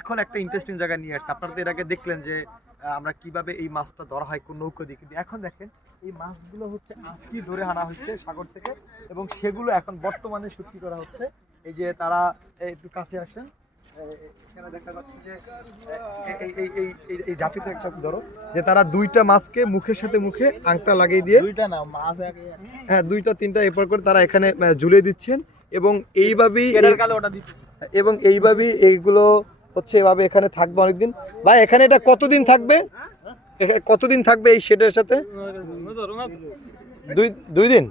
এখন একটা ইন্টারেস্টিং জায়গা নিয়ে আসছে। আপনারা তো এর আগে দেখলেন যে আমরা কিভাবে এই মাছটা ধরা হয় কোন নৌকো দিয়ে, কিন্তু এখন দেখেন এই মাছগুলো হচ্ছে আজকেই ধরে আনা হয়েছে সাগর থেকে এবং সেগুলো এখন বর্তমানে শুটকি করা হচ্ছে। এই যে তারা একটু কাছে আসেন, এখানে দেখা যাচ্ছে যে এই জাতিতে একটা ধরো যে তারা দুইটা মাছকে মুখের সাথে মুখে আংটা লাগিয়ে দিয়ে, দুইটা না মাছ, হ্যাঁ দুইটা তিনটা এরপর করে তারা এখানে ঝুলিয়ে দিচ্ছেন এবং এইভাবেই এইগুলো হচ্ছে এভাবে এখানে থাকবে অনেকদিন। ভাই এখানে এটা কতদিন থাকবে, কতদিন থাকবে এই শেডের সাথে? 2 দিন।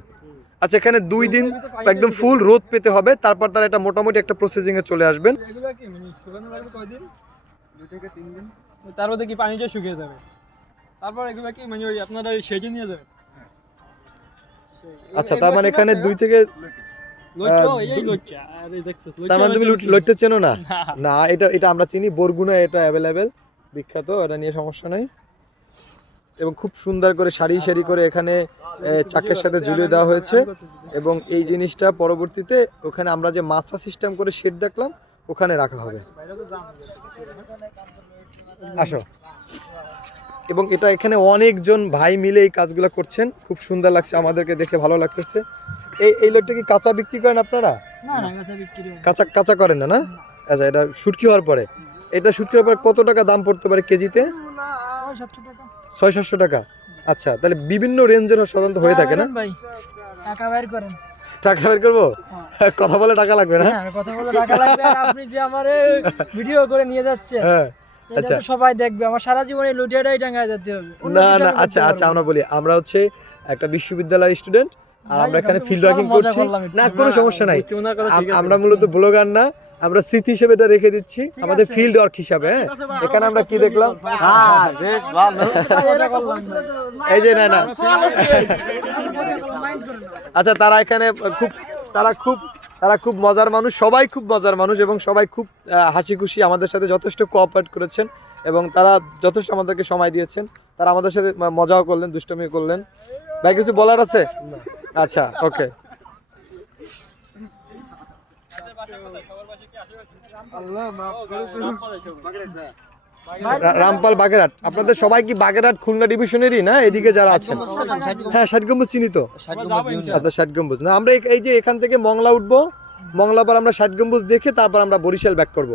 আচ্ছা, এখানে 2 দিন একদম ফুল রোদ পেতে হবে, তারপর তারা এটা মোটামুটি একটা প্রসেসিং এ চলে আসবেন। এগুলো কি মানে শুকানো লাগবে কয়দিন? 2 থেকে 3 দিন। তারপর দেখি পানিটা শুকিয়ে যাবে। তারপর এগুলো কি মানে ওই আপনারা শেডে নিয়ে যাবেন? আচ্ছা, তার মানে এখানে 2 থেকে তার মানে তুমি লইট্টা চেনো না? না, এটা আমরা চিনি, বরগুনা এটা অ্যাভেলেবেল, বিখ্যাত, এটা নিয়ে সমস্যা নেই। এবং খুব সুন্দর করে সারি সারি করে এখানে চাকের সাথে ঝুলিয়ে দেওয়া হয়েছে এবং এই জিনিসটা পরবর্তীতে ওখানে আমরা যে মাছা সিস্টেম করে শেড দেখলাম ওখানে রাখা হবে। আসো। এবং এটা এখানে অনেকজন ভাই মিলে এই কাজগুলো করছেন, খুব সুন্দর লাগছে, আমাদেরকে দেখে ভালো লাগতেছে। এই লোকটা কি কাঁচা বিক্রি করেন আপনারা? না না, কাঁচা বিক্রি হয়। কাঁচা করেন না? আচ্ছা, এটা শুটকি হওয়ার পরে, এটা শুটকি হওয়ার পরে কত টাকা দাম পড়তে পারে কেজিতে? 600-700 টাকা। আচ্ছা, তাহলে বিভিন্ন রেঞ্জের সাধারণত হয়ে থাকে না? ভাই টাকা বের করেন। টাকা বের করবো? কথা বলে টাকা লাগবে না? হ্যাঁ, কথা বলে টাকা লাগবে। আর আপনি যে আমারে ভিডিও করে নিয়ে যাচ্ছেন, হ্যাঁ আচ্ছা সবাই দেখবে, আমার সারা জীবনে লুটিয়াটাই টাঙ্গায় যেতে হবে। না না, আচ্ছা আমরা বলি, আমরা হচ্ছে একটা বিশ্ববিদ্যালয়ের স্টুডেন্ট আর আমরা এখানে ফিল্ড ওয়ার্কিং করছি, না কোনো সমস্যা নাই। আমরা মূলত ব্লগার না, আমরা স্মৃতি হিসেবে এটা রেখে দিচ্ছি আমাদের ফিল্ড ওয়ার্ক হিসাবে। হ্যাঁ, এখানে আমরা কি দেখলাম, হ্যাঁ বেশ ভালো, এই যে না আচ্ছা, তারা এখানে তারা খুব মজার মানুষ, সবাই খুব মজার মানুষ এবং সবাই খুব হাসি খুশি আমাদের সাথে যথেষ্ট কোঅপারেট করেছেন এবং তারা যথেষ্ট আমাদেরকে সময় দিয়েছেন। তারা আমাদের সাথে মজাও করলেন, দুষ্টমি করলেন। ভাই কিছু বলার আছে? আচ্ছা, ওকে। রামপাল বাগেরহাট, আপনাদের সবাই কি বাগেরহাট খুলনা ডিভিশনেরই না এদিকে যারা আছেন? হ্যাঁ, 60 গম্বুজ চিনি তো। আচ্ছা, 60 গম্বুজ না, আমরা এই যে এখান থেকে মংলা উঠবো, মংলা পর আমরা 60 গম্বুজ দেখে তারপর আমরা বরিশাল ব্যাক করব।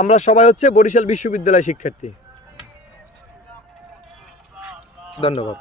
আমরা সবাই হচ্ছে বরিশাল বিশ্ববিদ্যালয় শিক্ষার্থী। ধন্যবাদ।